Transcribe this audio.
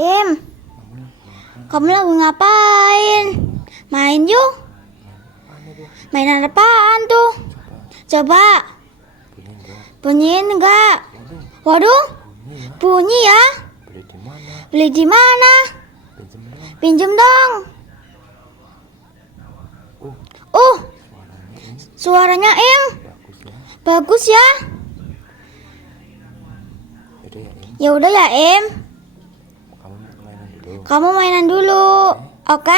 Im, kamu lagi ngapain? Main yuk. Mainan apaan tuh? Coba. Bunyiin enggak? Waduh, bunyi ya? Beli di mana? Pinjem dong. Suaranya Im, bagus ya? Ya udah ya Im. Kamu mainan dulu. Oke?